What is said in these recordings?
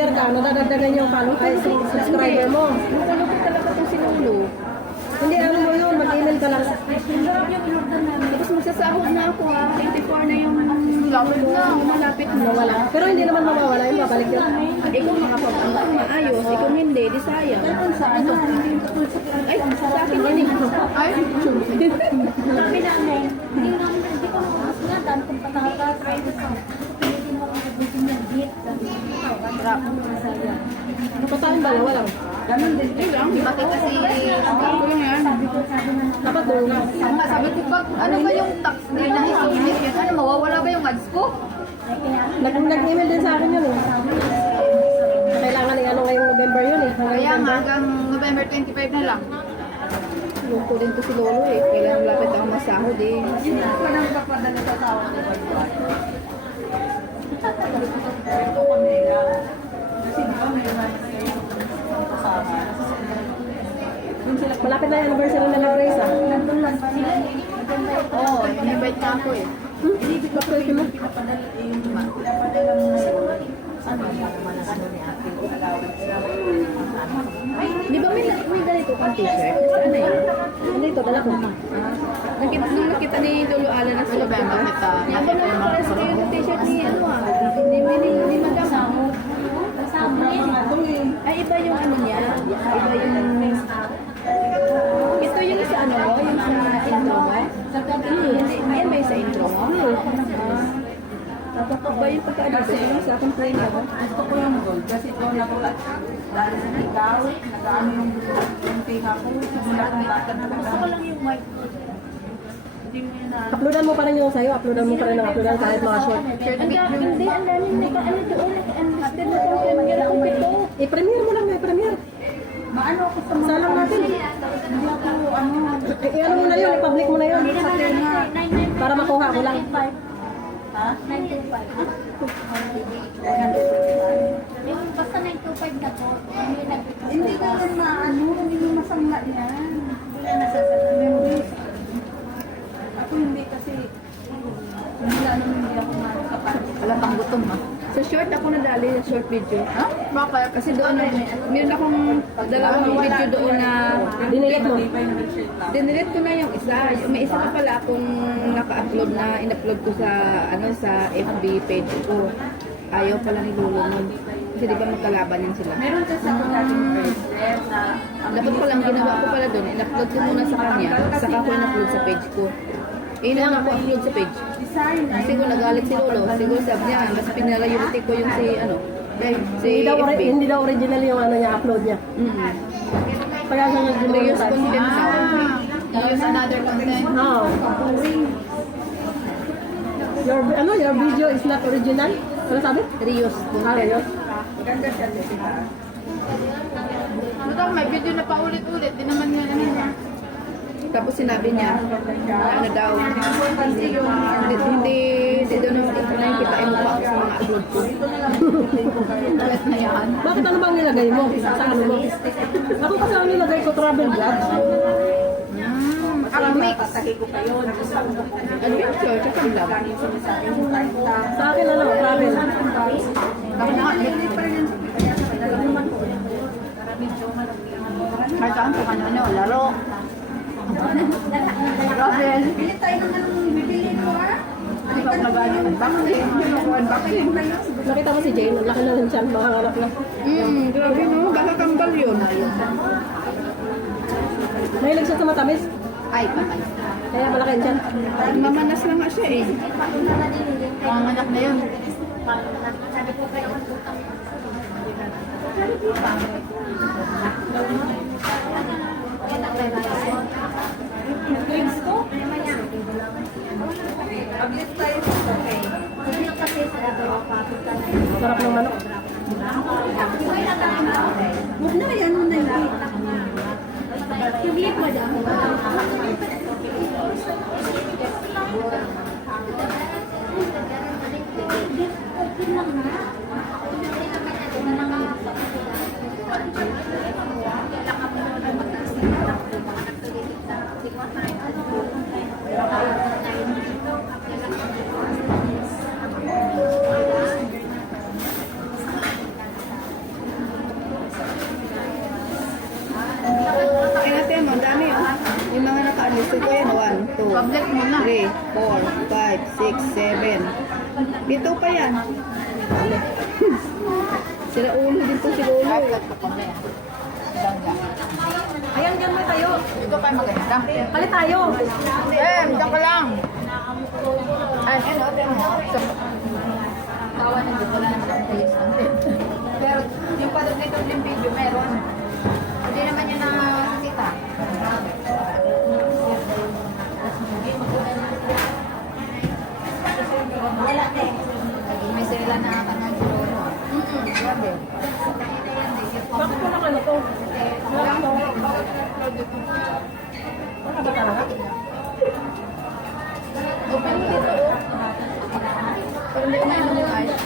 nag-premier ka, nadadagdagan yung subscriber mo. Nagkalupit talaga itong sinulo. Hindi, ano mo yun, mag-email ka lang. Tapos magsasahod na ako 84 na yung lapit na, malapit na. Mawala. Pero hindi naman mawawala yun, babalik yun. Ikaw makapag-anda maayos, ikaw hindi, di sayang. Ito. Ay, sa akin yun eh. Ay, Sabi namin, hindi ko makakasingatan kung pataka-try ko sa hindi mo makakabusin yung beat. Pasahin ba? Wala. ganun din. Ay lang, bakit kasi ako lang yan. Dapat doon na. Sabi ko, ano ba yung tax day na i-submit yun? Ano, mawawala ba yung ads ko? Nag-email din sa akin yun eh. Kailangan ng ano ngayong November yun eh. Kaya nga, hanggang November 25 na lang. Lungko din ko si Lolo eh. Kailangan lapit ako masahod eh. Hindi ko nang papadala sa tao. Malapit na yung anniversary na ng Grace ah. Oo, in-invite na ako eh. Bakit mo? Di ba may ganito kang t-shirt? Ano yun? Ano ito? Dala ko. Nung nakita ni Lolo Alan na sila Ano ba yung kita? Ang ba naman pala sa yung t-shirt ni ano ah? Ni Madam. Ay, iba yung ano niya. Iba yung... Ito yung sa ano mo? Yung sa intro mo? Ayan ba yung sa intro mo? Ba yung pagka-adjust mo sa akin plain ako? Gusto ko yung gold kasi ito nagulat. Dahil sa ikaw, nag-ano yung piha ko. Simula kong bata talaga. Gusto ko lang yung white gold. Uploadan mo pa rin yung sa'yo. Uploadan mo pa rin ng uploadan kahit mga short. Hindi, ang dami naka-ano doon. Naka-unlisted na kung premiere kung pito. I-premiere mo lang na i-premiere. Maano ako sa mga... Salang natin. Hindi ako, ano... I-ano mo na yun. I-public mo na yun. Sa tenga. Para makuha ko lang. Ha? 925. Yung basta 925 na po. Hindi ka yan maano, hindi mo masama yan. Hindi na nasasagot. Ako hindi kasi... Hindi ako makakapag. Wala pang gutom ha. Sa short ako nadali sa short video. Ha? Bakit? Kasi doon, meron akong dalawang video doon na Dinilit mo. dinilit ko na yung isa. May isa pa pala akong naka-upload na in-upload ko sa ano sa FB page ko. Ayaw pala ni Lolo nun. Kasi di ba magkalaban yan sila. Meron kasi ako dating president na... Dapat palang ginawa ko pala doon. In-upload ko muna sa kanya. Saka ko in-upload sa page ko. Eh, yun ang ako upload sa page. Design. Siguro nagalit si Lolo. Siguro sabi niya, mas pinalayority ko yung si ano. Si FB. Hindi daw original yung ano niya, upload niya. Kaya siya Reuse nag-demonetize. content sa Use another content. Oo. Your video is not original? Ano sabi? reuse Ah, content. yun. Ganda siya, Jessica. Ito, may video na paulit-ulit. Di naman yan, ano yan. Tapos sinabi niya, ano daw, hindi daw nakikita yung mukha ko sa mga upload ko. Ulit na yan. Bakit ano bang nilagay mo? Sa ano mo? Ako kasi ang nilagay ko travel vlog. Ang mix. Adventure, tsaka vlog. Sa akin ano, travel. Kahit saan kung ano, laro. Rafael. Bili tayo ng anong bibili mo, ha? Hindi ka nag-unboxing. Unboxing. Nakita mo si Jane, ang laki na rin siya, makahanap na. Grabe no, baka kambal yun. Mahilig siya sa matamis, Ay, patay. kaya malaki siya. Mamanas na nga siya eh. Ang anak na yun. Sabi ko kayo ang utang. Pag-list tayo sa cafe. Kasi kasi sa dalawa pa. Sarap ng manok. Huwag na, yan mo na yun. Hindi mo dyan. Okay lang na. Ito pa yan. Sila ulo din to si Lolo. Ayan, dyan mo tayo. Ito pa maganda. Kali tayo. Diyan ka lang. Ay, ano, tawa na dito lang sa place. Pero yung padok nito yung video meron. Hindi naman yun nakakita. May sila na kanang siguro. Grabe. Bakit mo lang ano to? Wala to. Wala ba talaga? Open mo dito. Pero hindi ko na yung ayos.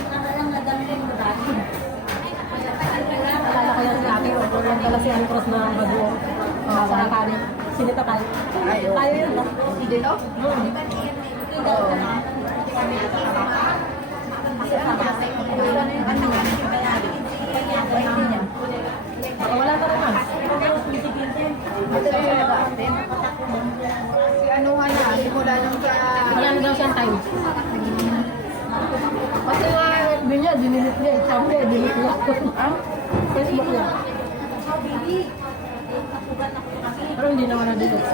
Alala ko yan si ate. Nagdala si Annie Cross ng bago. Sa kanin. Sinita tayo. Tayo yun, no? Hindi no? Baka wala ka naman. Si anuhan na, simula nung sa... Wala na daw siyang time. Kasi nga, FB niya, dinilit niya. Sabi niya, dinilit niya. Facebook niya. Pero hindi naman na-delete.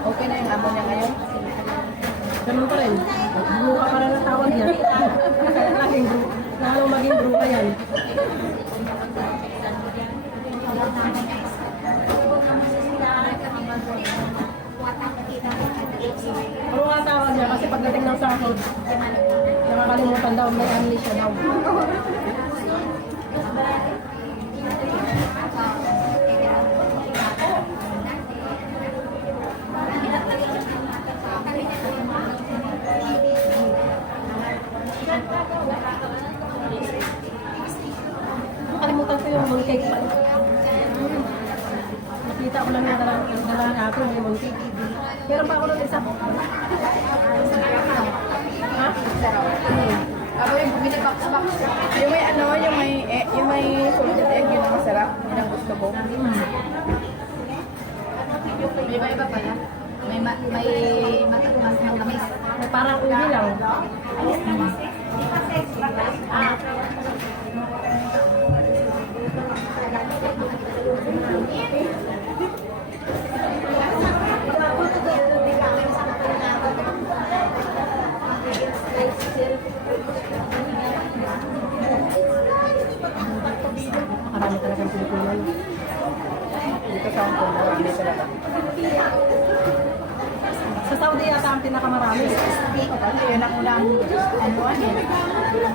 Okay na yung amo niya ngayon. Ganun pa rin. Bruka pa rin ang tawag niya. Laging bru. Lalong maging bruka yan. Pero nga tawag niya kasi pagdating ng sahod, nakakalimutan daw, may amnesia daw. Nakalimutan ko yung mooncake pa. Nakita ko lang yung dalahan natin, may mooncake. Meron pa ako ng isa. Ha? Ako yung bumili box-box. Yung may ano, yung may salted egg, yun ang masarap. Yun ang gusto ko. May iba pala. May matamas ng lamis. Parang uli lang. Marami talagang Pilipinan. Dito sa Hong Kong, marami talaga. Sa Saudi yata ang pinakamarami. Kasi yun ang unang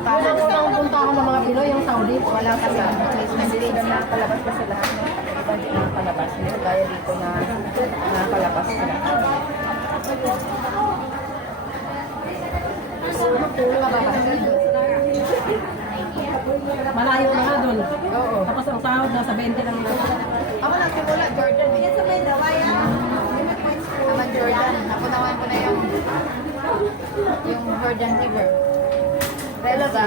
Parang unang punta ako ng mga Pinoy, yung Saudi. wala pa sa hindi sila nakakalabas pa sa lahat ng iba hindi nakakalabas. Hindi kagaya dito na nakakalabas sila. Malayo na nga doon. Oo. Tapos ang sahod nasa 20 lang na. Ako nagsimula, Jordan. Naman Jordan. Napunawan ko na yung Jordan River. Relo ba?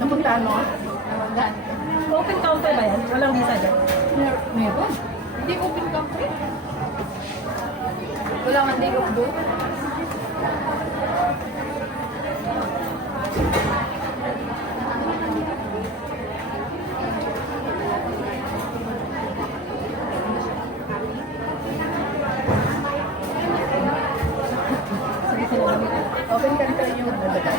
Napuntaan mo? Napuntaan ko. Open counter ba yan? Walang visa dyan. Meron? Hindi open country. Wala nga hindi do. Open country yung nabagay.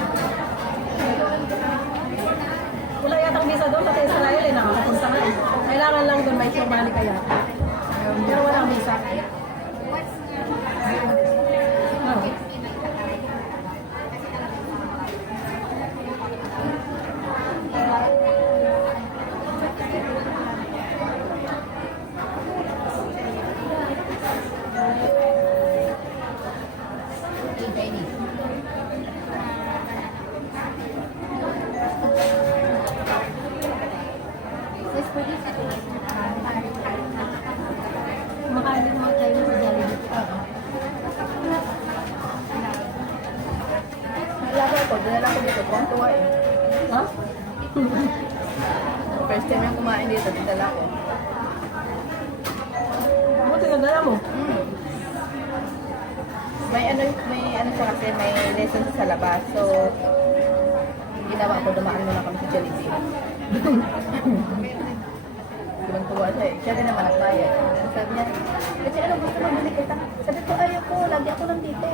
Wala yatang visa doon kasi Israel eh, nakakapunta na eh. Kailangan lang doon may sumali kaya. Pero walang visa. No. Kumakain din mga tayo sa Jollibee. Nalaga ko, dinala ko dito. Kung tuwa eh. Ha? First time yung kumain dito, dinala ko. Buti na dala mo. may ano siya kasi, may lesson sa labas. So, ginawa ko, dumaan muna kami sa Jollibee. Tuwan-tuwa siya eh. Siya din naman nagbayad. Sabi niya, kasi ano gusto mo bili kita? Sabi ko, ayaw ko, lagi ako lang dito.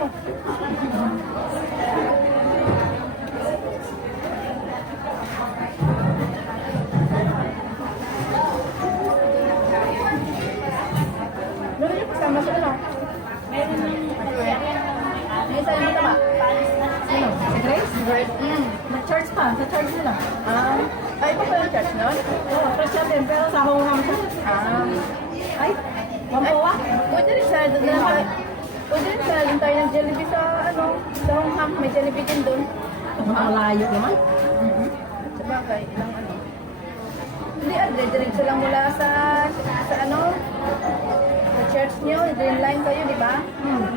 Meron yung kasama siya, ano? May isa yung mataba. Sino? Si Grace? Nag-church pa. Sa church nila. Ay, iba pa yung church nun? Oo, Christian din. Pero sa Hongham siya. Ay, Wampoa? Pwede rin siya, doon na pwede rin siya, doon tayo ng Jollibee sa, ano, sa Hongham, may Jollibee din doon. Malayo naman. Sabagay, ilang ano. Hindi, diretso lang mula sa ano, sa church niyo, green line kayo, di ba?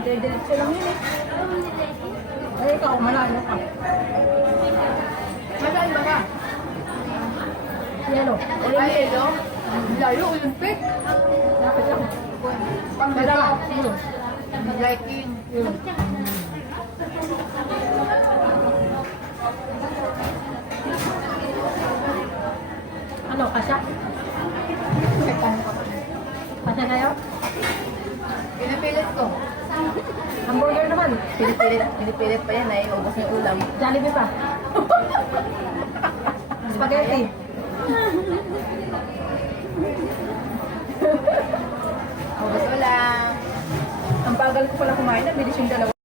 Diretso lang yun eh. Ay, ikaw, malayo ka. Masaan ba ka? Yelo. Olympico? Layo, Olympic. Lapit lang. Pangdala. Yelo. Liking. Yelo. Ano, kasya? Kasya kayo? Pinipilit ko. Hamburger naman. Pinipilit pa yan ay ubos yung ulam. Jollibee pa. Spaghetti. Ubos ulam. Ang bagal ko pala kumain, nabilis yung dalawa.